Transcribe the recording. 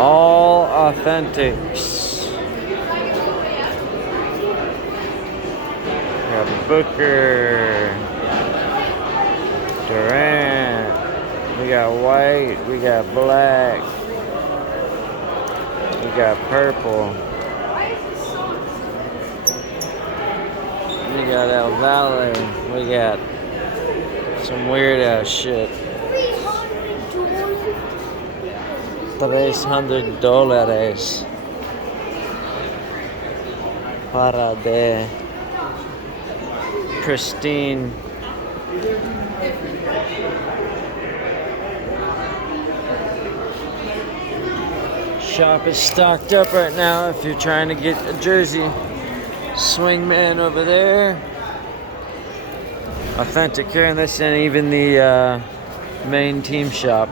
All Authentics. We got Booker, Durant. We got white. We got black. We got purple. We got El Valle. We got some weird ass shit. $300 para de pristine. Shop is stocked up right now if you're trying to get a jersey. Swingman over there. Authentic here, and this, and even the main team shop.